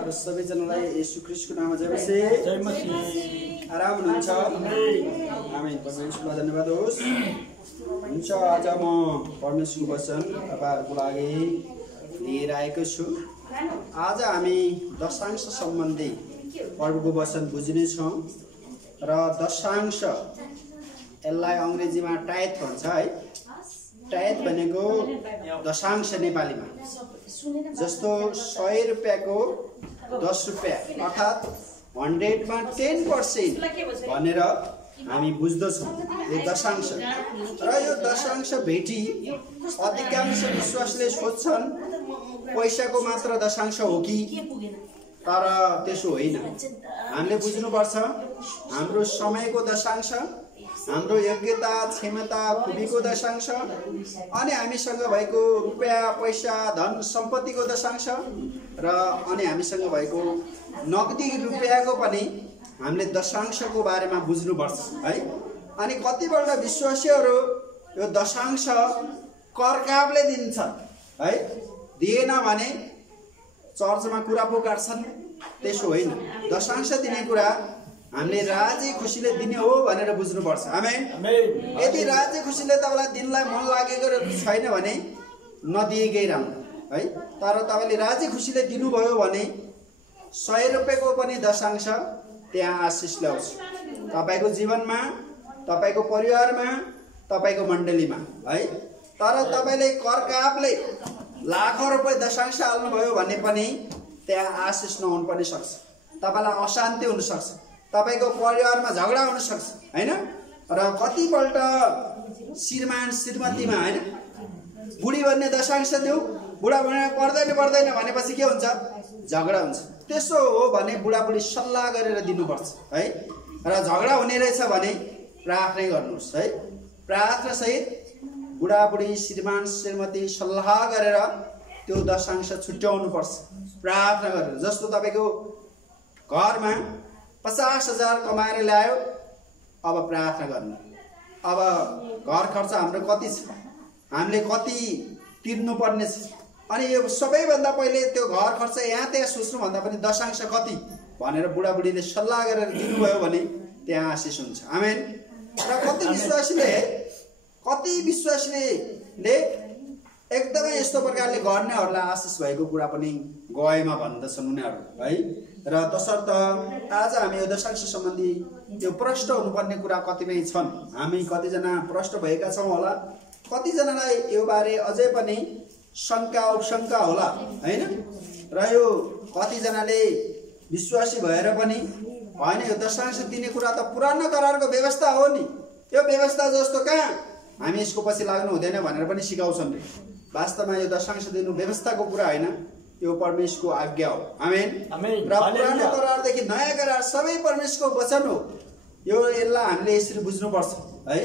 अरु सबैजनालाई येशू ख्रीष्टको नाममा जय मसीह। आराम हुनुहुन्छ? आमेन। परमेश्वरलाई धन्यवाद होस्। हुन्छ, आज म परमेश्वरको वचन तपाईहरुको लागि लिएर आएको छु। आज हामी दशांश सम्बन्धी प्रभुको वचन बुझ्ने छौं र दशांश यसलाई अंग्रेजीमा टाइथ भन्छ है। टाइथ भनेको दशांश नेपालीमा जस्तो 100 रुपैयाँको 10 रुपैयाँ अर्थात् 100 मा 10% भनेर हामी बुझ्दछौं यो दशांश। र यो दशांश भेटी अधिकांश विश्वासले सोच्छन् पैसाको मात्र दशांश हो कि, तर त्यसो होइन। हामीले बुझ्नुपर्छ हाम्रो समयको दशांश, हाम्रो योग्यता क्षमता खुबीको दशांश, अनि हामीसँग भएको रुपैयाँ पैसा धन सम्पत्तिको दशांश र अनि हामीसँग भएको नगदी रुपैयाँको पनि हामीले दशांशको बारेमा बुझ्नुपर्छ है। अनि कतिपल्ट विश्वासीहरू यो दशांश करकापले दिन्छन् है, दिएन भने चर्चमा कुरा पो काट्छन्। त्यसो होइन, दशांश दिने कुरा हामीले राजी खुसीले दिने हो भनेर बुझ्नुपर्छ। आमेन। यदि राजी खुसीले तपाईलाई दिनलाई मन लागेको छैन भने नदिएकै राम्रो है। तर तपाईले राजी खुसीले दिनुभयो भने 100 रुपैयाँको पनि दशांश त्यहाँ आशिष ल्याउँछ तपाईको जीवनमा, तपाईको परिवारमा, तपाईको मण्डलीमा है। तर तपाईले करकापले लाखौं रुपैयाँ दशांश हाल्नुभयो भने पनि त्यहाँ आशिष नहुन पनि सक्छ। तपाईलाई अशान्ति हुन सक्छ, तपाईको परिवारमा झगडा हुन सक्छ हैन। र कतिपल्ट श्रीमान श्रीमतीमा हैन, बुढी भन्ने दशांश देऊ, बुढा भने पर्दैन भनेपछि के हुन्छ? झगडा हुन्छ। त्यसो हो भने बुढाबुढी सल्लाह गरेर दिनुपर्छ है। र झगडा हुने रहेछ भने प्रार्थना गर्नुहोस् है। प्रार्थना सहित बुढाबुढी श्रीमान श्रीमती सल्लाह गरेर त्यो दशांश छुट्याउनु पर्छ प्रार्थना गरेर। जस्तो तपाईको घरमा 50,000 कमाएर ल्यायो, अब प्रार्थना गर्नु। अब घर खर्च हाम्रो कति छ, हामीले कति तिर्नु पर्ने छ, अनि यो सबैभन्दा पहिले त्यो घर खर्च यहाँ त्यहाँ सोच्नु भन्दा पनि दशांश कति भनेर बुढाबुढीले सल्लाह गरेर दिनुभयो भने त्यहाँ आशिष हुन्छ। आमेन। र कति विश्वासीले एकदमै यस्तो प्रकारले गर्नेहरूलाई आशिष भएको कुरा पनि गएमा भन्दछन् उनीहरू है। र तसर्थ आज हामी यो दशांश सम्बन्धी यो प्रष्ट हुनुपर्ने कुरा कतिपय छन्। हामी कतिजना प्रष्ट भएका छौँ होला, कतिजनालाई यो बारे अझै पनि शंका उपशंका होला हैन। र यो कतिजनाले विश्वासी भएर पनि हैन यो दशांश दिने कुरा त पुरानो करारको व्यवस्था हो नि, यो व्यवस्था जस्तो कहाँ हामी यसको पछि लाग्नु हुँदैन भनेर पनि सिकाउँछन्। वास्तवमा यो दशांश दिनु व्यवस्थाको कुरा हैन, यो परमेश्वरको आज्ञा हो। आमेन। र पुरानो करारदेखि नयाँ करार सबै परमेश्वरको वचन हो। यो यसलाई हामीले यसरी बुझ्नुपर्छ है।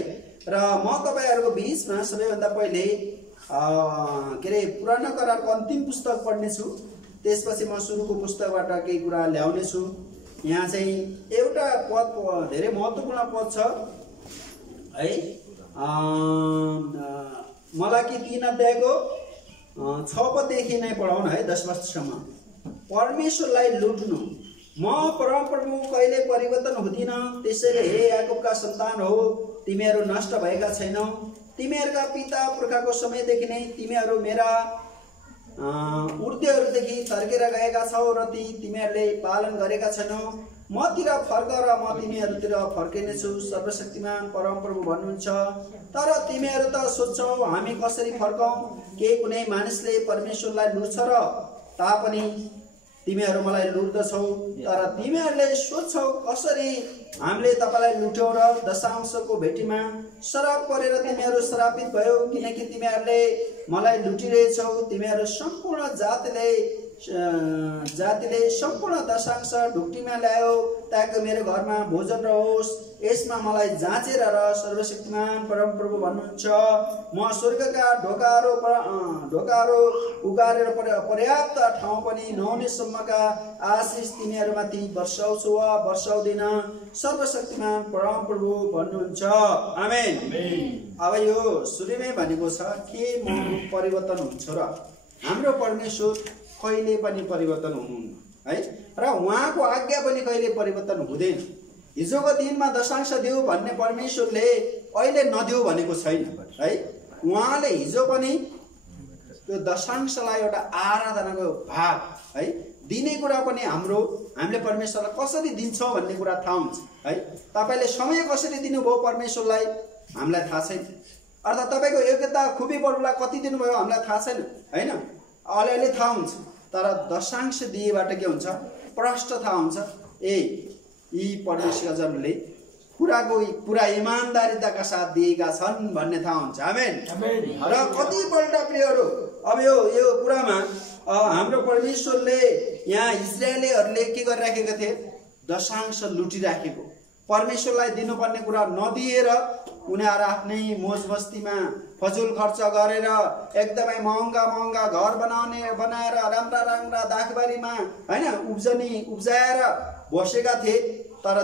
र म तपाईहरुको बीचमा सबैभन्दा पहिले के रे पुरानो करारको अन्तिम पुस्तक पढ्ने छु, त्यसपछि म सुरुको पुस्तकबाट केही कुरा ल्याउने छु। यहाँ चाहिँ एउटा पद धेरै महत्त्वपूर्ण पद छ है। मलाकी 3 अध्यायको 6 पददेखि नै पढाउन है 10 वर्षसम्म। परमेश्वरलाई लुट्नु, म परमप्रभु कहिले परिवर्तन हुँदिन। त्यसैले हे याकोबका सन्तान हो, तिमीहरू नष्ट भएका छैनौ। तिमीहरूका पिता पुर्खाको समयदेखि नै तिमीहरू मेरा उर्देहरूदेखि तर्केर गएका छौ र तिमीहरूले पालन गरेका छैनौ। मतिर फर्क र म तिमीहरूतिर फर्किनेछु, सर्वशक्तिमान परमप्रभु भन्नुहुन्छ। तर तिमीहरू त सोच्छौ हामी कसरी फर्कौं? के कुनै मानिसले परमेश्वरलाई लुट्छ र तापनि तिमीहरू मलाई लुट्दछौ। तर तिमीहरूले सोच्छौ कसरी हामीले तपाईलाई लुट्यौ र दशांशको भेटीमा शराब परेर तिमीहरू श्रापित भयो, किनकि तिमीहरूले मलाई लुटिरहेछौ। तिमीहरू सम्पूर्ण जातिले सम्पूर्ण दशांश ढुक्टीमा ल्यायो ताकि मेरो घरमा भोजन रहोस्। यसमा मलाई जाँचेर र सर्वशक्तिमान परमप्रभु भन्नुहुन्छ, म स्वर्गका ढोकाहरू उगारेर पर्याप्त ठाउँ पनि नहुनेसम्मका आशिष तिमीहरूमाथि वर्षाउँछु वा वर्षाउँदिन, सर्वशक्तिमान परमप्रभु भन्नुहुन्छ। आमेन। अब यो सुरुमै भनेको छ के म परिवर्तन हुन्छ र हाम्रो परमेश्वर कहिले पनि परिवर्तन हुनुहुन्न। है र उहाँको आज्ञा पनि कहिले परिवर्तन हुँदैन। हिजोको दिनमा दशांश देऊ भन्ने परमेश्वरले अहिले नदेऊ भनेको छैन है। उहाँले हिजो पनि त्यो दशांशलाई एउटा आराधनाको भाग है दिने कुरा पनि हामीले परमेश्वरलाई कसरी दिन्छौँ भन्ने कुरा थाहा हुन्छ है। तपाईले समय कसरी दिनुभयो परमेश्वरलाई हामीलाई थाहा छैन, अर्थात् तपाईको योग्यता खुबी बढुलाई कति दिनुभयो हामीलाई थाहा छैन हैन, अलिअलि थाहा हुन्छ। तर दशांश दिएबाट के हुन्छ, प्रष्ट थाहा हुन्छ यी परमेश्वरजनले पुरा इमानदारीताका साथ दिएका छन् भन्ने थाहा हुन्छ। आमेन। र कतिपल्ट प्रियहरू अब यो कुरामा हाम्रो परमेश्वरले यहाँ इजरायलीहरूले के गरिराखेका थिए, दशांश लुटिराखेको, परमेश्वरलाई दिनुपर्ने कुरा नदिएर उनीहरू आफ्नै मोज मस्तीमा फजुल खर्च गरेर एकदमै महँगा घर बनाएर राम्रा दाखबारीमा हैन उब्जाएर बसेका थिए। तर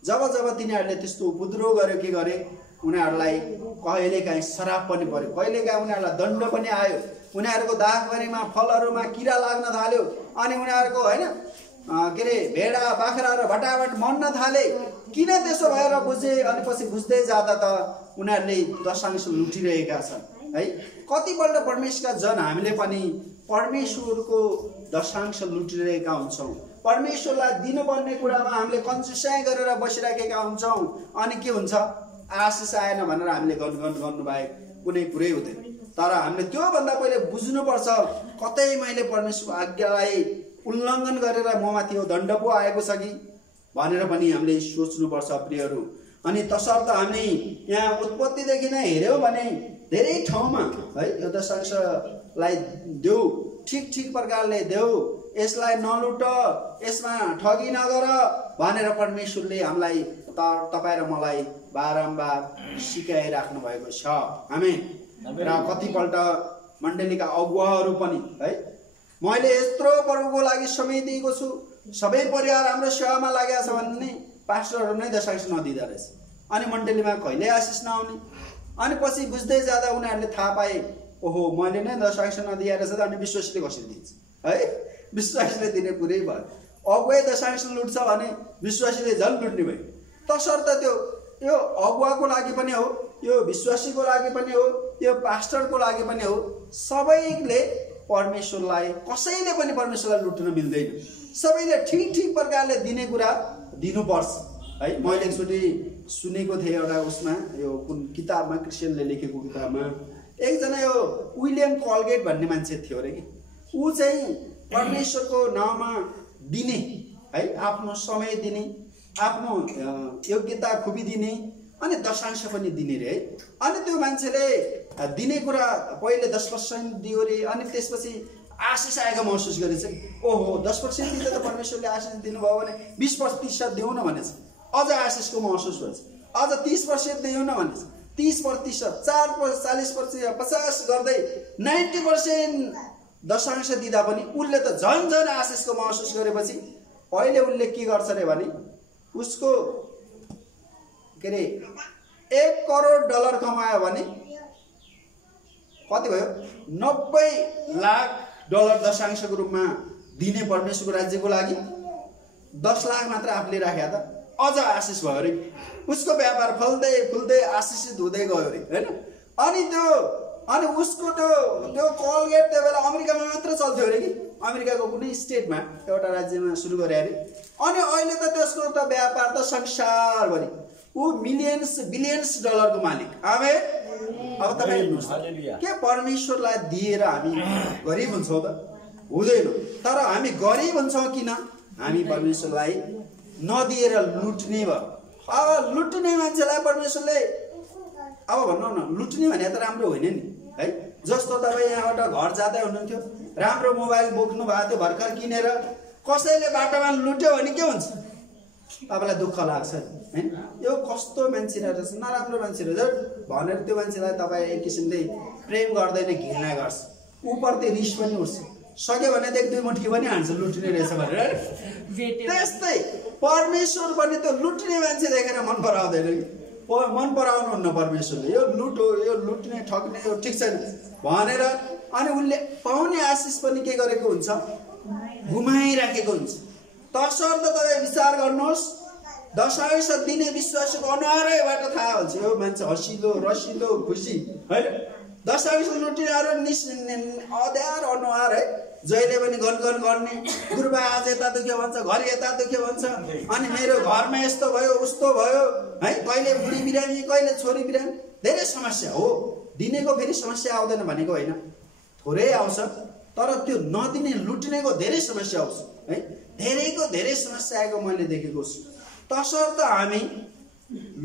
जब तिनीहरूले त्यस्तो उपद्रव गर्यो, के गरे, उनीहरूलाई कहिलेकाहीँ श्राप पनि पर्यो, कहिलेकाहीँ उनीहरूलाई दण्ड पनि आयो, उनीहरूको दाखबारीमा फलहरूमा किरा लाग्न थाल्यो, अनि उनीहरूको हैन के अरे भेडा बाख्रा र भटाभट मर्न थाले। किन त्यसो भएर बुझे, अनि पछि बुझ्दै जाँदा त उनीहरूले दशांश लुटिरहेका छन् है। कतिपल्ट परमेश्वरका जन हामीले पनि परमेश्वरको दशांश लुटिरहेका हुन्छौँ, परमेश्वरलाई दिनुपर्ने कुरामा हामीले कन्जुसाइ गरेर बसिराखेका हुन्छौँ, अनि के हुन्छ, आशिष आएन भनेर हामीले गनगन गर्नु बाहेक कुनै कुरै हुँदैन। तर हामीले त्योभन्दा पहिले बुझ्नुपर्छ, कतै मैले परमेश्वरको आज्ञालाई उल्लङ्घन गरेर ममाथि यो दण्ड पो आएको छ कि भनेर पनि हामीले सोच्नुपर्छ प्रियहरू। अनि तसर्थ हामी यहाँ उत्पत्तिदेखि नै हेऱ्यौँ भने धेरै ठाउँमा है यो दशांशलाई देऊ, ठिक प्रकारले देऊ, यसलाई नलुट, यसमा ठगी नगर भनेर परमेश्वरले हामीलाई तपाईँ र मलाई बारम्बार सिकाइराख्नु भएको छ। आमेन। र कतिपल्ट मण्डलीका अगुवाहरू पनि है, मैले यत्रो प्रभुको लागि समय दिएको छु, सबै परिवार हाम्रो सेवामा लागेको छ भन्ने पास्टरहरू नै दशांश नदिँदो रहेछ, अनि मण्डलीमा कहिले आशिष नआउने। अनि पछि बुझ्दै जाँदा उनीहरूले थाहा पाए, ओहो मैले नै दशांश नदिएर रहेछ त, अनि विश्वासले कसरी दिन्छ है, विश्वासले दिने कुरै भयो। अगुवाई दशांश लुट्छ भने विश्वासीले झन् लुट्ने भयो। तसर्थ यो अगुवाको लागि पनि हो, यो विश्वासीको लागि पनि हो, यो पास्टरको लागि पनि हो, सबैले परमेश्वरलाई, कसैले पनि परमेश्वरलाई लुट्न मिल्दैन। सबैले ठिक प्रकारले दिने कुरा दिनुपर्छ है। मैले एकचोटि सुनेको थिएँ एउटा उसमा, यो कुन किताबमा, क्रिस्चियनले लेखेको किताबमा, एकजना यो विलियम कलगेट भन्ने मान्छे थियो अरे कि, ऊ चाहिँ परमेश्वरको नाममा दिने है, आफ्नो समय दिने, आफ्नो योग्यता खुबी दिने, अनि दशांश पनि दिने रे है। अनि त्यो मान्छेले दिने कुरा पहिले 10% दियो रे, अनि त्यसपछि आशिष आएको महसुस गरेछ। ओहो 10% दिँदा त परमेश्वरले आशिष दिनुभयो भने 20% दिउँ न भनेछ, अझ आशिषको महसुस भएछ। अझ 30% दिउँ न भनेछ, 30%, 40%, 50 गर्दै 90% दशांश दिँदा पनि उसले त झन् आशिषको महसुस गरेपछि अहिले उसले के गर्छ रे भने, उसको के अरे $1 करोड कमायो भने कति भयो, $90 लाख दशांशको रूपमा दिने परमेश्वरको राज्यको लागि। 10 लाख मात्र आफूले राख्या त अझ आशिष भयो अरे। उसको व्यापार फल्दै फुल्दै आशिषित हुँदै गयो अरे हैन। अनि उसको त्यो कलगेट त्यो बेला अमेरिकामा मात्र चल्थ्यो अरे कि, अमेरिकाको कुनै स्टेटमा एउटा राज्यमा सुरु गरे अरे। अनि अहिले त त्यसको त व्यापार त संसारभरि, ऊ मिलियन्स बिलियन्स डलरको मालिक। आमेन। अब तपाईँ हेर्नुहोस्, के परमेश्वरलाई दिएर हामी गरिब हुन्छौँ त? हुँदैन। तर हामी गरिब हुन्छौँ किन? हामी परमेश्वरलाई नदिएर लुट्ने भयो। अब लुट्ने मान्छेलाई परमेश्वरले, अब भनौँ न, लुट्ने भने त राम्रो होइन नि है। जस्तो तपाईँ यहाँबाट घर जाँदै हुनुहुन्थ्यो, राम्रो मोबाइल बोक्नु भएको थियो भर्खर किनेर, कसैले बाटोमा लुट्यो भने के हुन्छ? तपाईँलाई दुःख लाग्छ हैन। यो कस्तो मान्छे रहेछ, नराम्रो मान्छे रहेछ भनेर त्यो मान्छेलाई तपाईँ एक किसिमले प्रेम गर्दैन, घृणा गर्छ, ऊप्रति रिस पनि उठ्छ, सक्यो भने 1-2 मुठी पनि हान्छ लुट्ने रहेछ भनेर। त्यस्तै परमेश्वर पनि त्यो लुट्ने मान्छे देखेर मन पराउँदैन कि, मन पराउनुहुन्न परमेश्वरले। यो लुट हो, यो लुट्ने ठग्ने यो ठिक छैन भनेर, अनि उसले पाउने आशिष पनि के गरेको हुन्छ घुमाइराखेको हुन्छ। तसर्थ तपाईँ विचार गर्नुहोस्, दशांश दिने विश्वासको अनुहारैबाट थाहा हुन्छ यो मान्छे हँसिलो रसिलो खुसी होइन। दशांश लुटिनेहरू अध्यार अनुहार है, जहिले पनि गनगन गर्ने, गुरुबा आज यता दुख्यो भन्छ, घर यता दुख्यो भन्छ, अनि मेरो घरमा यस्तो भयो उस्तो भयो है, कहिले बुढी बिरामी कहिले छोरी बिरामी, धेरै समस्या हो। दिनेको फेरि समस्या आउँदैन भनेको होइन, थोरै आउँछ, तर त्यो नदिने लुटिनेको धेरै समस्या आउँछ है। धेरैको धेरै समस्या आएको मैले देखेको छु। तसर्थ हामी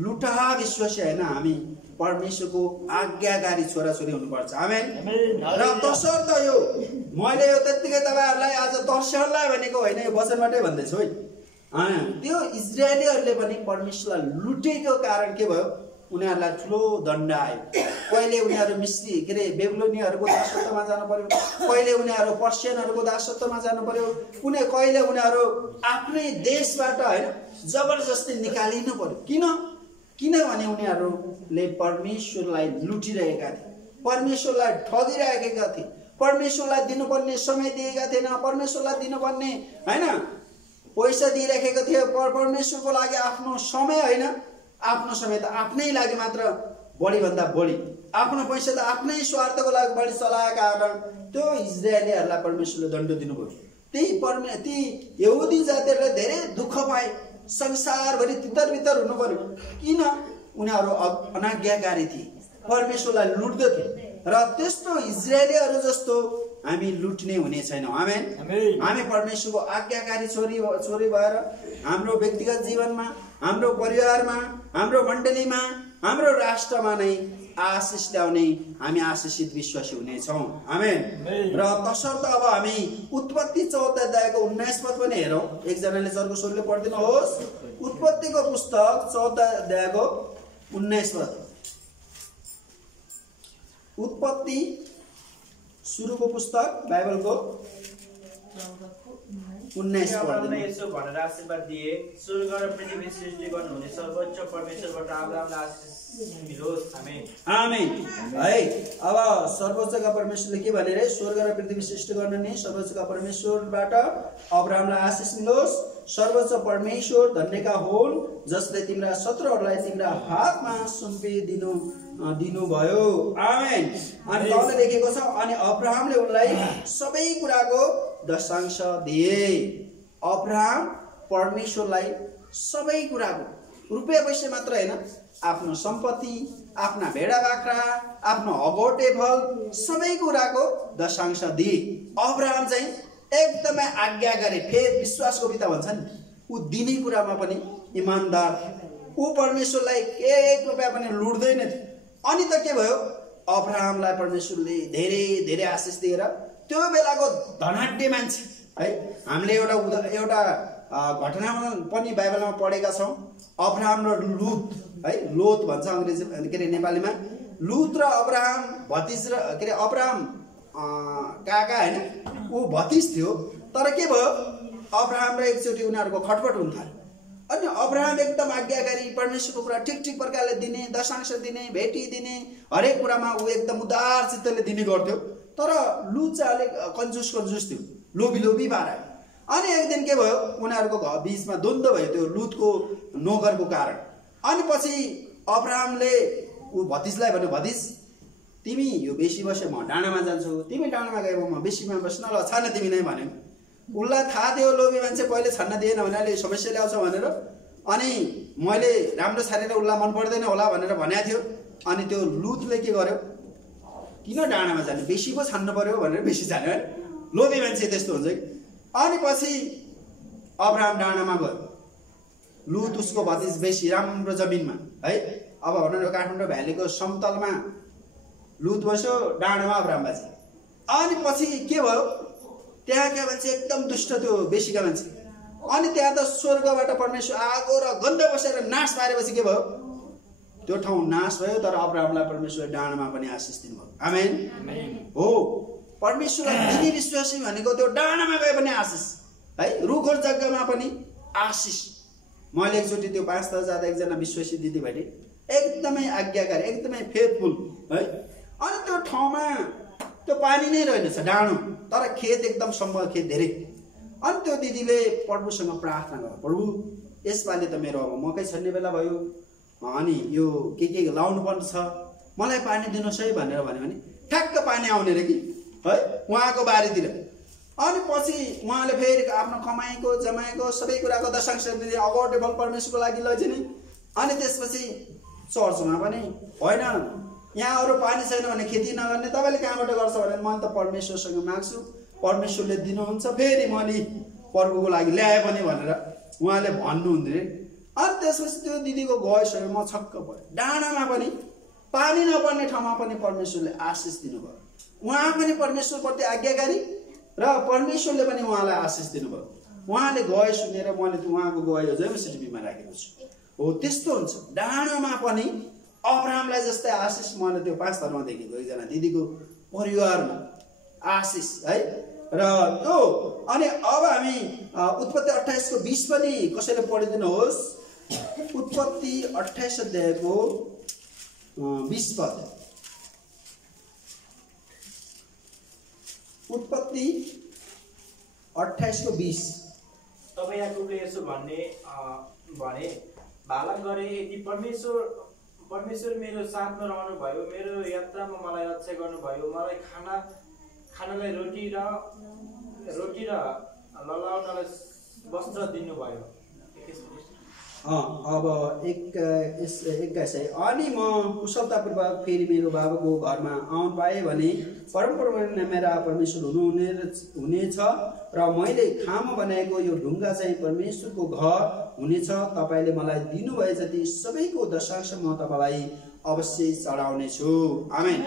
लुटा विश्वासी होइन, हामी परमेश्वरको आज्ञाकारी छोराछोरी हुनुपर्छ। आमेन। र तसर्थ यो मैले यो त्यत्तिकै तपाईँहरूलाई आज दर्शनलाई भनेको होइन, यो वचनबाटै भन्दैछु है। त्यो इजरायलीहरूले पनि परमेश्वरलाई लुटेको कारण के भयो, उनीहरूलाई ठुलो दण्ड आयो। कहिले उनीहरू मिस्री के अरे बेबुलोनीहरूको दासत्वमा जानु पर्यो, कहिले उनीहरू पर्सियनहरूको दासत्वमा जानु पर्यो, कहिले उनीहरू आफ्नै देशबाट होइन जबरजस्ती निकालिनु पर्यो। किनभने उनीहरूले परमेश्वरलाई लुटिरहेका थिए, परमेश्वरलाई ठगिरहेका थिए, परमेश्वरलाई दिनुपर्ने समय दिएका थिएन, परमेश्वरलाई दिनुपर्ने होइन पैसा दिइराखेको थियो। परमेश्वरको लागि आफ्नो समय होइन, आफ्नो समय त आफ्नै लागि मात्र बढीभन्दा बढी, आफ्नो पैसा त आफ्नै स्वार्थको लागि बढी चलाएका कारण त्यो इजरायलीहरूलाई परमेश्वरले दण्ड दिनुभयो। ती यहुदी जातिहरूले धेरै दुःख पाए, संसारभरि तितर बितर हुनु पर्यो। किन? उनीहरू अनाज्ञाकारी थिए, परमेश्वरलाई लुट्दथे। र त्यस्तो इजरायलीहरू जस्तो हामी लुट्ने हुने छैनौँ। आमेन। हामी परमेश्वरको आज्ञाकारी छोरी भएर हाम्रो व्यक्तिगत जीवनमा, हाम्रो परिवारमा, हाम्रो मण्डलीमा, हाम्रो राष्ट्रमा नै आशिष ल्याउने हामी आशिषित विश्वासी हुनेछौँ। आमेन। र तसर्थ अब हामी उत्पत्ति 14 अध्यायको 19 पद पनि हेरौँ। एकजनाले चर्को स्वरले पढिदिनुहोस्। उत्पत्तिको पुस्तक 14 अध्यायको 19 पद। उत्पत्ति सुरुको पुस्तक बाइबलको 19 पद। यसो भनेर आशीर्वाद दिए, स्वर्ग र पृथ्वी सृष्टि गर्नुहुने सर्वोच्च परमेश्वरबाट अब्राहमलाई आशीष मिलोस्। आमेन। आमेन। है, अब सर्वोच्चका परमेश्वरले के भने रे, स्वर्ग र पृथ्वी सृष्टि गर्नुहुने सर्वोच्चका परमेश्वरबाट अब्राहमलाई आशीष मिलोस्। सर्वोच्च परमेश्वर धन्यका हुन् जसले तिम्रा शत्रुहरूलाई तिम्रा हातमा सुम्पिदिनु दिनुभयो। आमेन। अनि तल लेखेको छ, अनि अब्राहमले उनलाई सबै कुराको दशांश दिए। अब्राहम परमेश्वरलाई सबै कुराको, रुपियाँ पैसा मात्र होइन, आफ्नो सम्पत्ति, आफ्ना भेडा बाख्रा, आफ्नो अगोटे फल, सबै कुराको दशांश दिए। अब्राहम चाहिँ एकदमै आज्ञाकारी, फेद विश्वासको पिता भन्छ नि, ऊ दिने कुरामा पनि इमान्दार, ऊ परमेश्वरलाई एक रुपियाँ पनि लुट्दैन थियो। अनि त के भयो, अब्राहमलाई परमेश्वरले धेरै धेरै आशिष दिएर त्यो बेलाको धनाढ्य मान्छे है। हामीले एउटा घटनामा पनि बाइबलमा पढेका छौँ। अब्राहम र लुत है, लोत भन्छ अङ्ग्रेजी के अरे नेपालीमा। लुत र अब्राहम भतिज र के अरे अब्राहम काका होइन, ऊ भतिज थियो। तर के भयो, अब्राहम र एकचोटि उनीहरूको खटपट हुन थाल्यो। अनि अब्राहम एकदम आज्ञाकारी, परमेश्वरको कुरा ठिक प्रकारले दिने, दशांश दिने, भेटी दिने, हरेक कुरामा ऊ एकदम उदार चित्तले दिने गर्थ्यो। तर लुत चाहिँ अलिक कन्जुस थियो, लोभी पारायो। अनि एक दिन के भयो, उनीहरूको बीचमा द्वन्द्व भयो त्यो लुतको नोकरको कारण। अनि पछि अब्राहमले ऊ भतिजलाई भन्यो, भतिज तिमी यो बेसी बस्यो, म डाँडामा जान्छु, तिमी डाँडामा गयो म बेसीमा बस्न, ल छान्न तिमी नै भन्यो। उसलाई थाहा थियो लोभी मान्छे पहिले छान्न दिएन भने अहिले समस्या ल्याउँछ भनेर, अनि मैले राम्रो छानेर उसलाई मन पर्दैन होला भनेर भनेको थियो। अनि त्यो लुतले के गर्यो, किन डाँडामा जाने, बेसी पो छान्नु पर्यो भनेर बेसी छान्यो है। लोभी मान्छे त्यस्तो हुन्छ कि। अनि पछि अब्राहम डाँडामा गयो, लुत उसको भतिज बेसी राम्रो जमिनमा है। अब भनौँ काठमाडौँ भ्यालीको समतलमा लुत बस्यो, डाँडामा अब्राहम बाजे। अनि पछि के भयो, त्यहाँका मान्छे एकदम दुष्ट थियो बेसीका मान्छे। अनि त्यहाँ त स्वर्गबाट परमेश्वर आगो र गन्ध बसेर नाश पारेपछि के भयो, त्यो ठाउँ नाश भयो। तर अब्राहमलाई परमेश्वरले डाँडामा पनि आशिष दिनुभयो। आमेन। हो, परमेश्वरलाई दिने विश्वासी भनेको त्यो डाँडामा गए पनि आशिष है, रुख और जग्गामा पनि आशिष। मैले एकचोटि त्यो 5 तह जाँदा एकजना विश्वासी दिदी भेटेँ, एकदमै आज्ञाकारी, एकदमै फेथफुल है। अनि त्यो ठाउँमा त्यो पानी नै रहेनछ, डाँडो, तर खेत एकदम सम्म खेत धेरै। अनि त्यो दिदीले प्रभुसँग प्रार्थना गर्यो, प्रभु यसपालि त मेरो अब मकै छर्ने बेला भयो, अनि यो के लाउनु पर्ने छ, मलाई पानी दिनुहोस् है भनेर भन्यो भने ठ्याक्क पानी आउने रे कि है उहाँको बारीतिर। अनि पछि उहाँले फेरि आफ्नो कमाइको जमाएको सबै कुराको दशांश दिने अगोटेबल परमेश्वरको लागि लैजाने। अनि त्यसपछि चर्चमा पनि होइन यहाँ अरू पानी छैन भने खेती नगर्ने, तपाईँले कहाँबाट गर्छ भने मैले त परमेश्वरसँग माग्छु, परमेश्वरले दिनुहुन्छ, फेरि मैले प्रभुको लागि ल्याए पनि भनेर उहाँले भन्नुहुन्थ्यो रे। अनि त्यसपछि त्यो दिदीको गएपछि म छक्क भएँ, डाँडामा पनि पानी नपर्ने ठाउँमा पनि परमेश्वरले आशिष दिनुभयो, उहाँ पनि परमेश्वरप्रति आज्ञाकारी र परमेश्वरले पनि उहाँलाई आशिष दिनुभयो। उहाँले गए सुनेर मैले उहाँको गए जेरुसलेममा राखेको छु। हो त्यस्तो हुन्छ, डाँडामा पनि अब्राहमलाई जस्तै आशिष मैले त्यो 5 धर्ममा देखेको एकजना दिदीको परिवारमा आशिष है। र त्यो अनि अब हामी उत्पत्ति 28 को 20 पनि कसैले पढिदिनुहोस्। उत्पत्ति 28 अध्यायको 20 पद। उत्पत्ति 28 को 20। तब याकूबले यसो भने भाला गरे, यदि परमेश्वर मेरो साथमा रहनु भयो, मेरो यात्रामा मलाई रक्षा गर्नुभयो, मलाई खानालाई रोटी र ललाउनलाई वस्त्र दिनुभयो। अब 21 अनि म कुशलतापूर्वक फेरि मेरो बाबाको घरमा आउनु पाएँ भने परमप्रभु मेरा परमेश्वर हुनेछ र मैले खाम बनाएको यो ढुङ्गा चाहिँ परमेश्वरको घर हुनेछ। तपाईँले मलाई दिनुभए जति सबैको दशांश म तपाईँलाई अवश्य चढाउने छु। आमेन।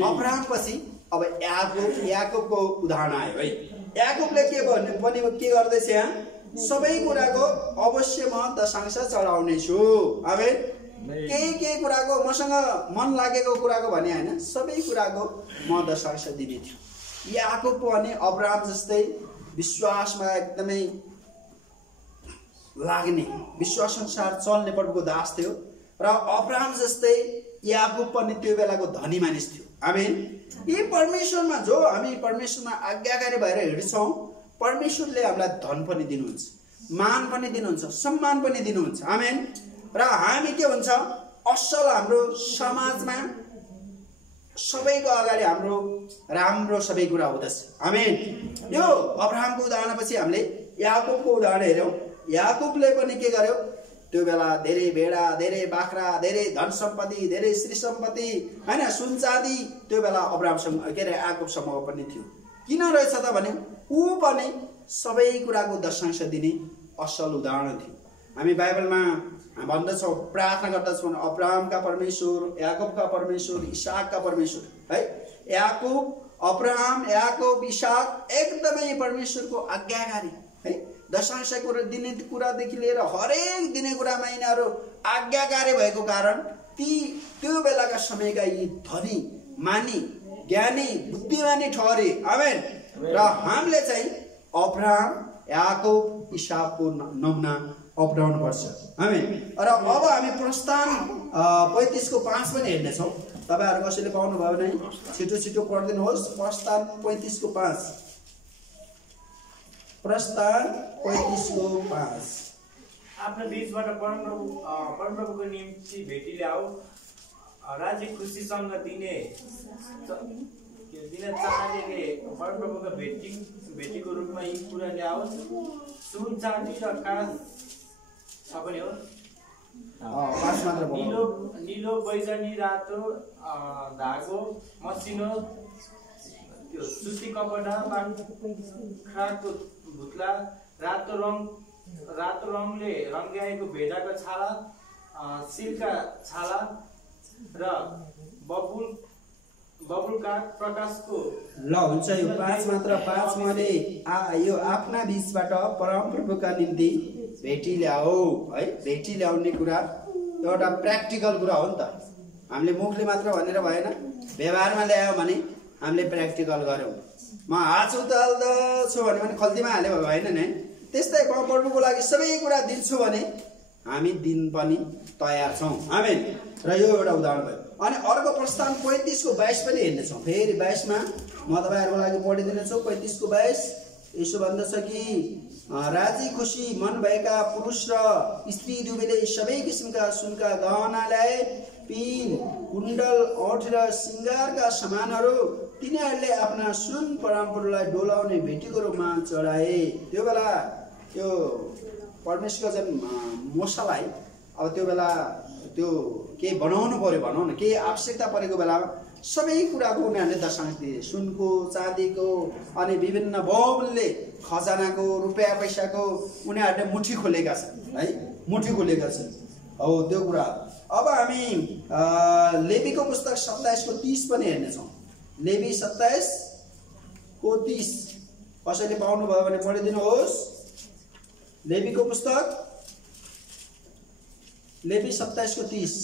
अब्राहम पछि अब याकूबको उदाहरण आयो है। याकूबले के गर्दैछ यहाँ, सबै कुराको अवश्य म दशांश चढाउने छु। आमेन। के कुराको मसँग मन लागेको कुराको भने होइन, सबै कुराको म दशांश दिने थियो। याकूब पनि अब्राहम जस्तै विश्वासमा एकदमै लाग्ने, विश्वास अनुसार चल्ने प्रभुको दास थियो र अब्राहम जस्तै याकूब पनि त्यो बेलाको धनी मानिस थियो। आमेन। यी परमेश्वरमा जो हामी परमेश्वरमा आज्ञाकारी भएर हिँड्छौँ, परमेश्वरले हामीलाई धन पनि दिनुहुन्छ, मान पनि दिनुहुन्छ, सम्मान पनि दिनुहुन्छ। आमेन। र हामी के हुन्छ, असल हाम्रो समाजमा सबैको अगाडि हाम्रो राम्रो सबै कुरा हुँदछ। आमेन। यो अब्राहमको उदाहरणपछि हामीले याकूबको उदाहरण हेर्यौँ। याकूबले पनि के गर्यो, त्यो बेला धेरै भेडा, धेरै बाख्रा, धेरै धन सम्पत्ति, धेरै श्री सम्पत्ति होइन, सुन चाँदी त्यो बेला अब्राहमसँग याकूबसँग पनि थियो। किन रहेछ त भने ऊ पनि सबै कुराको दशांश दिने असल उदाहरण थियो। हामी बाइबलमा भन्दछौँ, प्रार्थना गर्दछौँ, अब्राहमका परमेश्वर, याकूबका परमेश्वर, इसाकका परमेश्वर है। याकूब, अब्राहम, याकूब, इसाक एकदमै परमेश्वरको आज्ञाकारी है। दशांश दिने कुरादेखि लिएर हरेक दिने कुरामा यिनीहरू आज्ञाकारी भएको कारण त्यो बेलाका समयका यी धनी, मानी, ज्ञानी, बुद्धिमानी ठहरे। आमेन। र हामीले चाहिँ अब्राहम, याकूब, इसाकको नमुना अपनाउनु पर्छ। आमेन। र अब हामी प्रस्थान 35 को 5 पनि हेर्नेछौँ। तपाईँहरू कसैले पाउनु भयो भने छिटो छिटो पढिदिनुहोस्। प्रस्थान 35 को 5। प्रस्थान 35 को 5। आफ्नो बीचबाट परमप्रभुको निम्ति भेटी ल्याऊ, राज्य खुसीसँग दिने चाहनेले परमप्रभुको भेटीको रूपमा यी कुरा ल्याओस्। सुन चाँदी र काँस पनि हो, निलो बैजनी, रातो धागो, मसिनो त्यो सुती कपडा, बाख्राको भुत्ला, रातो रङले रङ्ग्याएको भेडाको छाला, सिल्का छाला र बबुलका प्रकाशको। ल हुन्छ, यो 5 मात्र। 5 मैले यो आफ्ना बीचबाट परमप्रभुका निम्ति भेटी ल्याऊ है। भेटी ल्याउने कुरा एउटा प्र्याक्टिकल कुरा हो नि त। हामीले मुखले मात्र भनेर भएन, व्यवहारमा ल्यायो भने हामीले प्र्याक्टिकल गऱ्यौँ। म हात उताल्दछु भने खल्तीमा हाल्यो भएन नि। त्यस्तै म प्रभुको लागि सबै कुरा दिन्छु भने हामी दिन पनि तयार छौँ। आमेन। र यो एउटा उदाहरण भयो। अनि अर्को प्रस्थान 35 को 22 पनि हेर्नेछौँ। फेरि 22 मा म तपाईँहरूको लागि पढिदिनेछु। 35 को 22। यसो भन्दछ कि राजी खुसी मन भएका पुरुष र स्त्री दुवैले सबै किसिमका सुनका गहना ल्याए, पिन, कुण्डल, औँठी र श्रृङ्गारका सामानहरू तिनीहरूले आफ्ना सुन परमप्रभुलाई डोलाउने भेटीको रूपमा चढाए। त्यो बेला त्यो परमेश्वरको जन मोसालाई अब त्यो बेला त्यो केही बनाउनु पर्यो भनौँ न, केही आवश्यकता परेको बेलामा सबै कुराको उनीहरूले दशांश दिए। सुनको, चाँदीको अनि विभिन्न बहुमूल्य खजानाको, रुपियाँ पैसाको उनीहरूले मुठी खोलेका छन् है, मुठी खोलेका छन्। हो त्यो कुरा। अब हामी लेवीको पुस्तक 27:30 पनि हेर्नेछौँ। लेवी 27:30 कसैले पाउनुभयो भने पढिदिनुहोस्। लेवीको पुस्तक लेवी 27:30।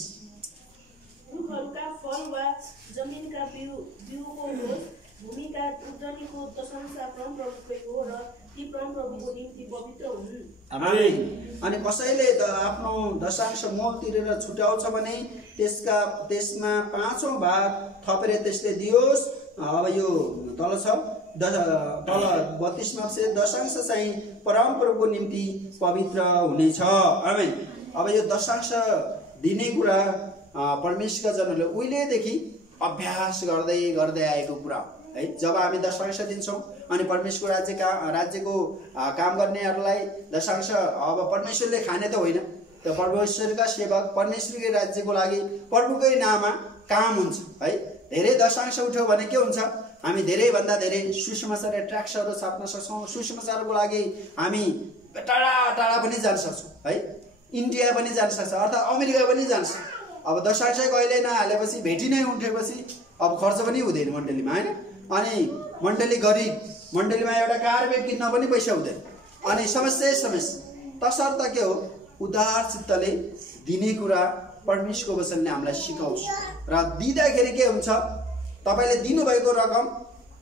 रुखहरूका फल वा जमिनका बिउको होस्, भूमिका उब्जनीको दशांश परमप्रभुकै हो र ती परमप्रभुको निम्ति पवित्र हुन्। आमेन। अनि कसैले आफ्नो दशांश मोल तिरेर छुट्याउँछ भने त्यसमा 5औं भाग थपेर त्यसले दियोस्। अब यो तल छ तल 32 मा चाहिँ दशांश चाहिँ परमप्रभुको निम्ति पवित्र हुनेछ। आमेन। अब यो दशांश दिने कुरा परमेश्वरका जनहरूले उहिलेदेखि अभ्यास गर्दै गर्दै आएको कुरा है। जब हामी दशांश दिन्छौँ अनि परमेश्वरको राज्यको काम गर्नेहरूलाई दशांश अब परमेश्वरले खाने त होइन, त परमेश्वरका सेवक परमेश्वरकै राज्यको लागि प्रभुकै नाममा काम हुन्छ है। धेरै दशांश उठ्यो भने के हुन्छ, हामी धेरैभन्दा धेरै सुसमाचार ट्र्याक्टरहरू छाप्न सक्छौँ। सुसमाचारको लागि हामी टाढा टाढा पनि जान सक्छौँ है, इन्डिया पनि जान सक्छ, अर्थात् अमेरिका पनि जान्छ। अब दशांश कहिले नहालेपछि भेटी नै उठेपछि अब खर्च पनि हुँदैन मण्डलीमा होइन। अनि मण्डली गरिब, मण्डलीमा एउटा कारपेट किन्न पनि पैसा हुँदैन। अनि समस्या तसर्थ के हो, उदार चित्तले दिने कुरा परमेश्वरको वचनले हामीलाई सिकाउँछ। र दिँदाखेरि के हुन्छ, तपाईँले दिनुभएको रकम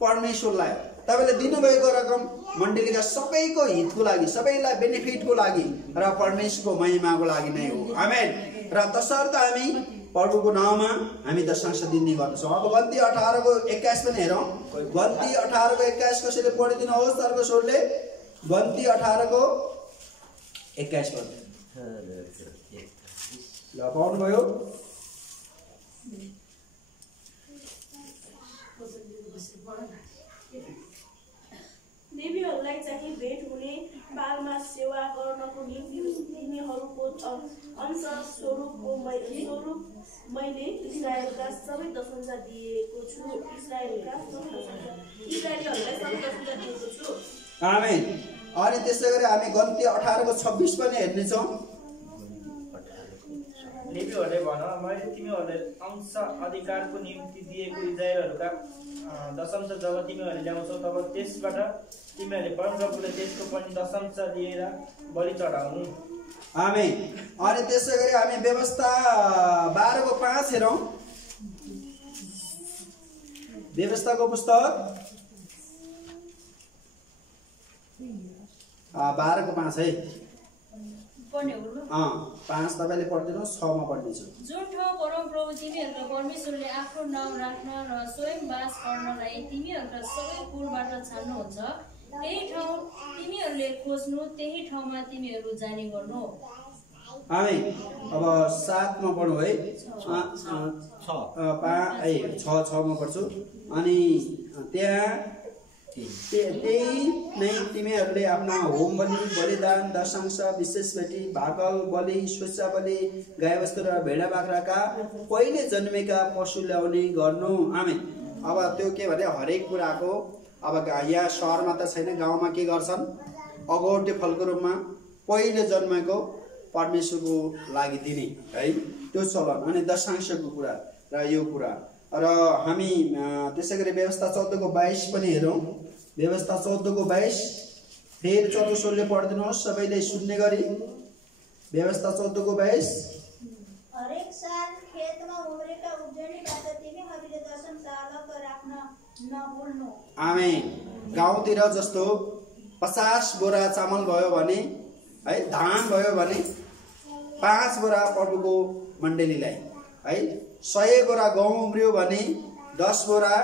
परमेश्वरलाई, तपाईँले दिनुभएको रकम मण्डलीका सबैको हितको लागि, सबैलाई बेनिफिटको लागि र परमेश्वरको महिमाको लागि नै हो। आमेन। र तसर्थ हामी प्रभुको नाममा हामी दशांश दिने गर्दछौँ। अब गन्ती 18:21 पनि हेरौँ। गन्ती 18:21 कसैले पढिदिनुहोस् अर्को स्वरले। गन्ती 18:21 पढ्नु ल, पाउनुभयो? देवीहरूलाई चाहिँ भेट हुने बालमा सेवा गर्नको निम्ति तिनीहरूको अंश स्वरूप मैले इस्राएलका सबै दशांश दिएको छु। इस्राएलीहरूलाई सबै दशांश दिएको छु। आमेन। अनि त्यसै गरी हामी गन्ती 18:26 पनि हेर्नेछौँ। लेवीहरूले भन, मैले तिमीहरूलाई अंश अधिकारको निम्ति दिएको इस्राएलहरूका दशांश जब तिमीहरूले ल्याउँछौ तब त्यसबाट तिमीहरूले परमप्रभुले त्यसको पनि दशांश लिएर बलि चढाउनु। आमेन। अनि त्यसै गरी हामी व्यवस्था 12:5 हेरौँ। व्यवस्थाको पुस्तक 12:5 है। 5 तपाईँले पढिदिनुहोस्, 6 मा पढ्नेछु। जुन ठाउँ परमप्रभु तिमीहरूका परमेश्वरले आफ्नो नाम राख्न र स्वयं बास गर्नलाई तिमीहरूका सबै कुलबाट छान्नुहुन्छ, त्यही ठाउँ तिमीहरूले खोज्नु, त्यही ठाउँमा तिमीहरू जाने गर्नु। आमेन। अब 7 मा पढौँ है। 6 मा पढ्छु। अनि त्यहाँ त्यही नै तिमीहरूले आफ्ना होम बलि, बलिदान, दशांश, विशेष भेटी, भाकल बलि, स्वेच्छा बलि, गाईवस्तु र भेडा बाख्राका पहिले जन्मेका पशु ल्याउने गर्नु। आमेन। अब त्यो के भने हरेक कुराको अब यहाँ सहरमा त छैन, गाउँमा के गर्छन्, अगौटे फलको रूपमा पहिले जन्मेको परमेश्वरको लागि दिने है, त्यो चलन। अनि दशांशको कुरा र यो कुरा र हामी त्यसै गरी व्यवस्था 14:22 पनि हेरौँ। व्यवस्था 14:22 फेरि चौथो स्वरले पढिदिनुहोस् सबैले सुन्ने गरी। व्यवस्था 14:22। हरेक साल खेतमा उम्रेका उब्जनीबाट तिमीहरूले दशम अलग राख्न नभुल्नु। आमेन। गाउँतिर जस्तो 50 बोरा चामल भयो भने है, धान भयो भने 5 बोरा प्रभुको मण्डलीलाई है, 100 बोरा गहुँ उम्रियो भने 10 बोरा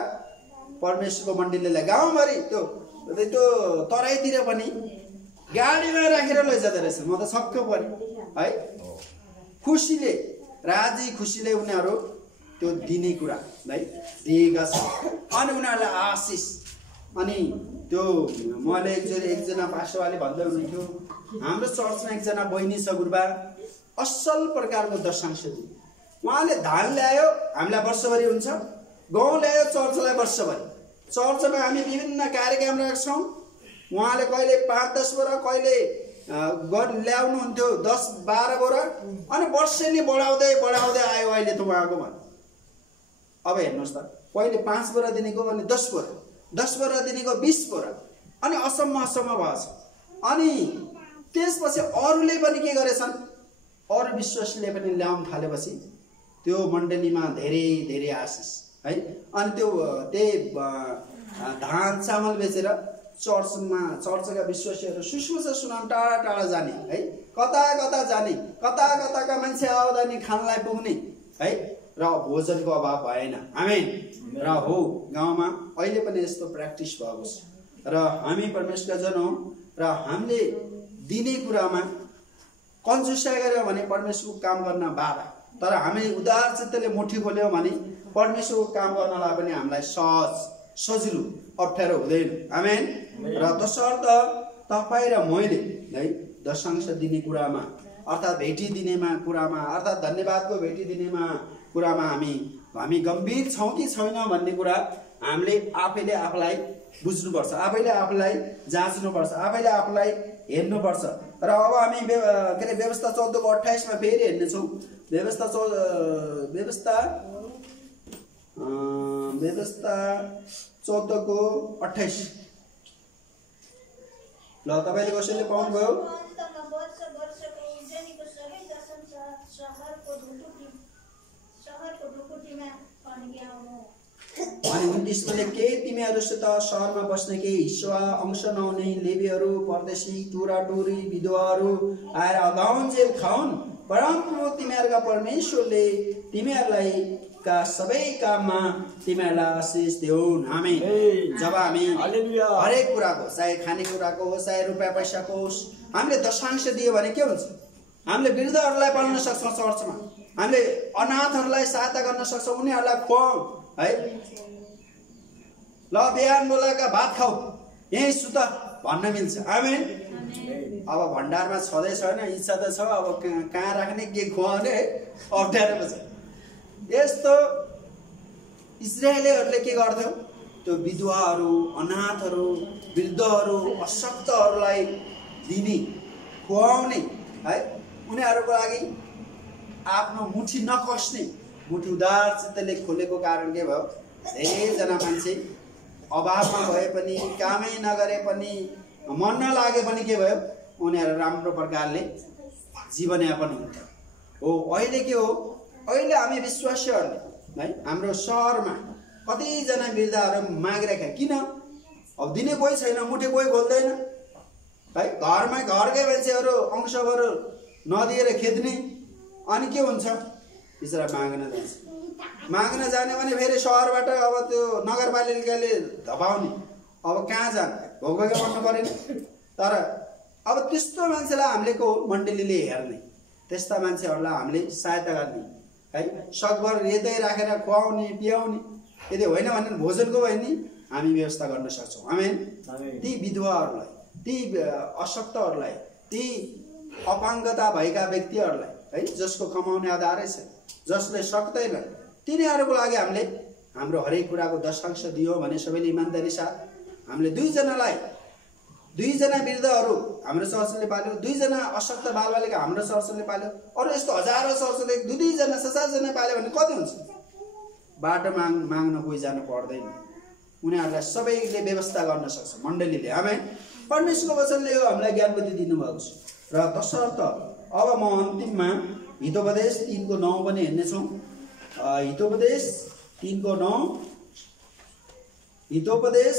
परमेश्वरको मण्डलीलाई। गाउँभरि त्यो त्यो तराईतिर पनि गाडीमा राखेर लैजाँदो रहेछ। म त छक्क परेँ है। खुसीले राजी खुसीले उनीहरू त्यो दिने कुरा है दिएका छन्। अनि उनीहरूलाई आशिष। अनि त्यो मैले एकजना पास्टरले भन्दै हुनुहुन्थ्यो हाम्रो चर्चमा एकजना बहिनी छ गुरुबा असल प्रकारको दशांश दिए। उहाँले धान ल्यायो हामीलाई वर्षभरि हुन्छ, गहुँ ल्यायो चर्चलाई वर्षभरि। चर्चमा हामी विभिन्न कार्यक्रम राख्छौँ। उहाँले कहिले 5-10 बोरा कहिले ल्याउनुहुन्थ्यो 10-12 बोरा अनि वर्षेनी बढाउँदै बढाउँदै आयो अहिले त उहाँको भन्। अब हेर्नुहोस् त पहिले 5 बोरा दिनेको अनि 10 बोरा, 10 बोरा दिनेको 20 बोरा अनि असम्म भएछ। अनि त्यसपछि अरूले पनि के गरेछन्, अरू विश्वासले पनि ल्याउन थालेपछि त्यो मण्डलीमा धेरै धेरै आशिष है। अनि त्यो धान चामल बेचेर चर्चका विश्वासीहरू सुसमाचार सुनाउन टाढा टाढा जाने है, कता कता जाने, कता कताका मान्छे आउँदा नि खानलाई पुग्ने है। र भोजनको अभाव भएन। आमेन। र हो गाउँमा अहिले पनि यस्तो प्र्याक्टिस भएको छ। र हामी परमेश्वरका जन हौँ र हामीले दिने कुरामा कन्जुसाइ गर्यौँ भने परमेश्वरको काम गर्न बाधा। तर हामी उदार चित्तले मुठी खोल्यौँ भने परमेश्वरको काम गर्नलाई पनि हामीलाई सहज सजिलो अप्ठ्यारो हुँदैन। आमेन। र तसर्थ तपाईँ र मैले है दशांश दिने कुरामा अर्थात् भेटी दिनेमा कुरामा अर्थात् धन्यवादको भेटी दिनेमा कुरामा हामी गम्भीर छौँ कि छैनौँ भन्ने कुरा हामीले आफैले आफूलाई बुझ्नुपर्छ, आफैले आफूलाई जाँच्नुपर्छ, आफैले आफूलाई हेर्नुपर्छ। र अब हामी के अरे व्यवस्था 14:28 मा फेरि हेर्नेछौँ। व्यवस्था 14:28 ल तपाईले कसैले पाउनुभयो? अनि 29 मा के तिमीहरूसित शहरमा बस्ने केही हिस्सा अंश नहुने लेवीहरू, परदेशी, टुराटुरी, विधवाहरू आएर अगाउन्जेल खाउन्। परमप्रभु तिमीहरूका परमेश्वरले तिमीहरूलाई का सबै काममा तिमीहरूलाई आशिष देऊन्। आमेन। जब हामी हरेक कुराको चाहे खानेकुराको होस् चाहे रुपियाँ पैसाको होस् हामीले दशांश दियो भने के हुन्छ? हामीले वृद्धहरूलाई पाल्न सक्छौँ, चर्चमा हामीले अनाथहरूलाई सहायता गर्न सक्छौँ, उनीहरूलाई खुवाउँ है। ल बिहान बोलाएका भात खाऊ, यहीँ सुत भन्न मिल्छ। आमेन। अब भण्डारमा छँदै छैन, इच्छा त छ, अब कहाँ राख्ने के खुवाउने है, अप्ठ्यारो छ। यस्तो इजरायलीहरूले के गर्थ्यो? त्यो विधवाहरू, अनाथहरू, वृद्धहरू, अशक्तहरूलाई दिने, खुवाउने है। उनीहरूको लागि आफ्नो मुठी नकस्ने, मुठी उदार चित्तले खोलेको कारण के भयो? धेरैजना मान्छे अभावमा भए पनि, कामै नगरे पनि, मन नलागे पनि के भयो? उनीहरू राम्रो प्रकारले जीवनयापन हुन्छ। हो अहिले के हो? अहिले हामी विश्वासीहरूले है हाम्रो सहरमा कतिजना वृद्धहरू मागिरहेका। किन? अब दिने कोही छैन, मुठे कोही खोल्दैन है। घरकै मान्छेहरू अंशहरू नदिएर खेद्ने। अनि के हुन्छ? बिचरा माग्न जाने भने फेरि सहरबाट अब त्यो नगरपालिकाले धपाउने। अब कहाँ जाने? भोगभोगे बन्नु परेन। तर अब त्यस्तो मान्छेलाई हामीले को मण्डलीले हेर्ने, त्यस्ता मान्छेहरूलाई हामीले सहायता गर्ने है। सकभर यतै राखेर खुवाउने पियाउने। यदि होइन भने भोजनको भयो नि हामी व्यवस्था गर्न सक्छौँ। आमेन। ती विधवाहरूलाई, ती अशक्तहरूलाई, ती अपाङ्गता भएका व्यक्तिहरूलाई है, जसको कमाउने आधारै छ, जसले सक्दैन, तिनीहरूको लागि हामीले हाम्रो हरेक कुराको दशांश दियो भने सबैले इमान्दारी साथ हामीले दुईजना वृद्धहरू हाम्रो चर्चले पाल्यो, 2जना अशक्त बालबालिका हाम्रो चर्चले पाल्यो, अरू यस्तो हजारौं चर्चले 2-2जना 7-7जना पाल्यो भने कति हुन्छ? बाटो माग्न कोही जानु पर्दैन। उनीहरूलाई सबैले व्यवस्था गर्न सक्छ मण्डलीले। आमेन। परमेश्वरको वचनले यो हामीलाई ज्ञान बुद्धि दिनुभएको छ। र तसर्थ अब म अन्तिममा हितोपदेश 3:9 पनि हेर्नेछौँ। हितोपदेश 3:9 हितोपदेश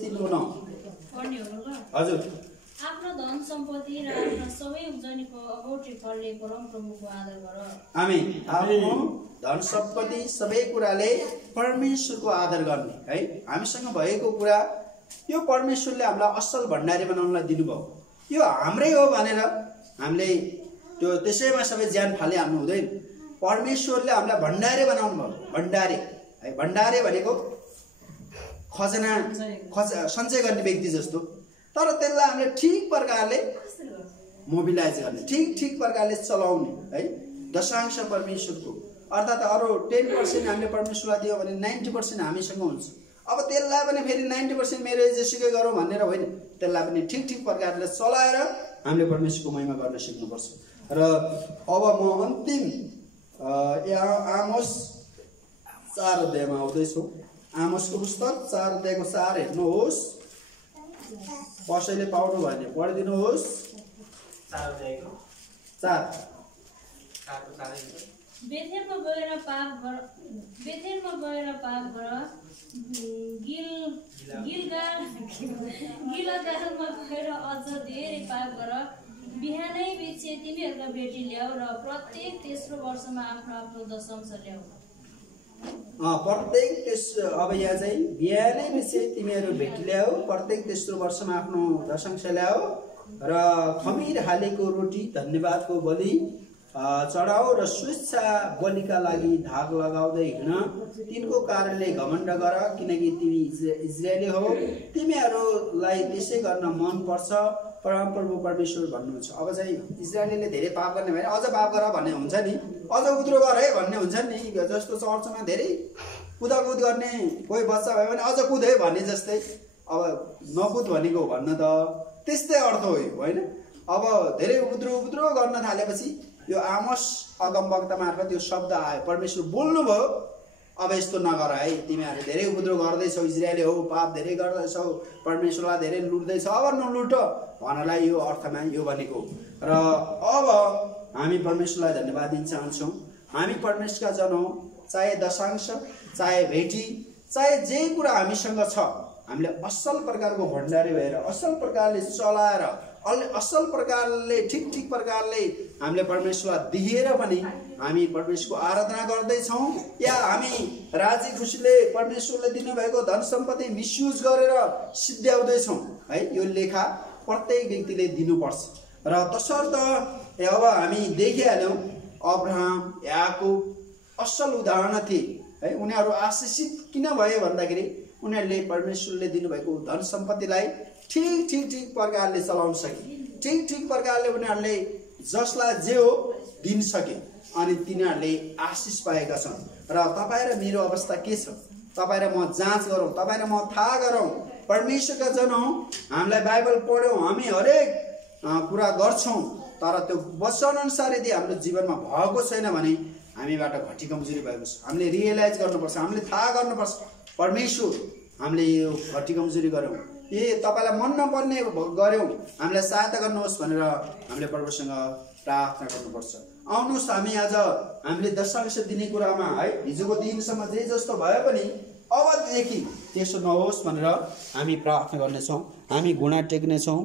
3:9 हजुर आफ्नो धन सम्पत्ति र आफ्ना सबै उब्जनीको अगौटे फलले परमप्रभुको आदर गर। आमेन। आफ्नो धन सम्पत्ति सबै कुराले परमेश्वरको आदर गर्ने है। हामीसँग भएको कुरा यो परमेश्वरले हामीलाई असल भण्डारी बनाउनलाई दिनुभयो। यो हाम्रै हो भनेर हामीले त्यो त्यसैमा सबै ज्यान फालिहाल्नु हुँदैन। परमेश्वरले हामीलाई भण्डारे बनाउनु भयो। भण्डारे है, भण्डारे भनेको खजना सञ्चय गर्ने व्यक्ति जस्तो, तर त्यसलाई हामीले ठिक प्रकारले मोबिलाइज गर्ने, ठिक प्रकारले चलाउने है। दशांश परमेश्वरको, अर्थात् अरू 10% हामीले परमेश्वरलाई दियो भने 90% हामीसँग हुन्छ। अब त्यसलाई पनि फेरि 90% मेरो जेसुकै गरौँ भनेर होइन, त्यसलाई पनि ठिक प्रकारले चलाएर हामीले परमेश्वरको महिमा गर्न सिक्नुपर्छ। र अब म अन्तिम आमोस 4 अध्यायमा आउँदैछु। आमोसको पुस्तक 4 अध्यायको 4 हेर्नुहोस्। कसैले पाउनु भने पढिदिनुहोस्। 4 अध्यायको 4 बेथेलमा गएर पाप गर, गिलगालमा गएर अझ धेरै पाप गर। बिहानै बिछे तिमीहरूका बेटी ल्याऊ र प्रत्येक तेस्रो वर्षमा आफ्नो आफ्नो दशंश ल्याऊ। प्रत्येक अब यहाँ चाहिँ बिहानै बिछे तिमीहरू भेटी ल्याऊ, प्रत्येक तेस्रो वर्षमा आफ्नो दशंश ल्याऊ र खमीर हालेको रोटी धन्यवादको बलि चढाऊ र स्वेच्छा बलिका लागि धाग लगाउँदै हिँड। तिनको कारणले घमण्ड गर, किनकि तिमी इजरायली हो, तिमीहरूलाई त्यसै गर्न मन पर्छ, परमप्रभु परमेश्वर भन्नुहुन्छ। अब चाहिँ इजरायलीले धेरै पाप गर्ने भएर अझ पाप गर भन्ने हुन्छ नि, अझ उद्रो गर है भन्ने हुन्छ नि। जस्तो चर्चमा धेरै कुदाकुद गर्ने कोही बच्चा भयो भने अझ कुद है भन्ने जस्तै, अब नकुद भनेको भन्न त त्यस्तै अर्थ हो यो होइन। अब धेरै उद्रो गर्न थालेपछि यो आमोस अगमवक्ता मार्फत यो शब्द आयो, परमेश्वर बोल्नुभयो, अब यस्तो नगर है, तिमीहरू धेरै उपद्रो गर्दैछौ, इजरायली हो, पाप धेरै गर्दैछौ, परमेश्वरलाई धेरै लुट्दैछौ, अब नलुट भन्नलाई यो अर्थमा यो भनेको। र अब हामी परमेश्वरलाई धन्यवाद दिन चाहन्छौँ। हामी परमेश्वरका जन हौ, चाहे दशांश, चाहे भेटी, चाहे जे कुरा हामीसँग छ, हामीले असल प्रकारको भण्डारी भएर असल प्रकारले चलाएर असल प्रकारले ठिक प्रकारले हामीले परमेश्वरलाई दिएर पनि हामी परमेश्वरको आराधना गर्दैछौँ, या हामी राजी खुसीले परमेश्वरले दिनुभएको धन सम्पत्ति मिसयुज गरेर सिद्ध्याउँदैछौँ है। यो लेखा प्रत्येक व्यक्तिले दिनुपर्छ। र तसर्थ अब हामी देखिहाल्यौँ अब्राहम, याकुब असल उदाहरण थिए है। उनीहरू आशिषित किन भए भन्दाखेरि उनीहरूले परमेश्वरले दिनुभएको धन सम्पत्तिलाई ठिक प्रकारले चलाउन सके, ठिक प्रकारले उनीहरूले जसलाई जे हो दिन सके, अनि तिनीहरूले आशिष पाएका छन्। र तपाईँ र मेरो अवस्था के छ, तपाईँ र म जाँच गरौँ, तपाईँ र म थाहा गरौँ। परमेश्वरका जन हौ, हामीलाई बाइबल पढ्यौँ, हामी हरेक कुरा गर्छौँ, तर त्यो वचन अनुसार यदि हाम्रो जीवनमा भएको छैन भने हामीबाट घटी कमजोरी भएको छ। हामीले रियलाइज गर्नुपर्छ, हामीले थाहा गर्नुपर्छ, परमेश्वर हामीले यो घटी कमजोरी गऱ्यौँ, तपाईँलाई मन नपर्ने गऱ्यौँ, हामीलाई सहायता गर्नुहोस् भनेर हामीले प्रभुसँग प्रार्थना गर्नुपर्छ। आउनुहोस् हामी आज हामीले दशांश दिने कुरामा है, हिजोको दिनसम्म जे जस्तो भए पनि अबदेखि त्यसो नहोस् भनेर हामी प्रार्थना गर्नेछौँ। हामी घुँडा टेक्नेछौँ।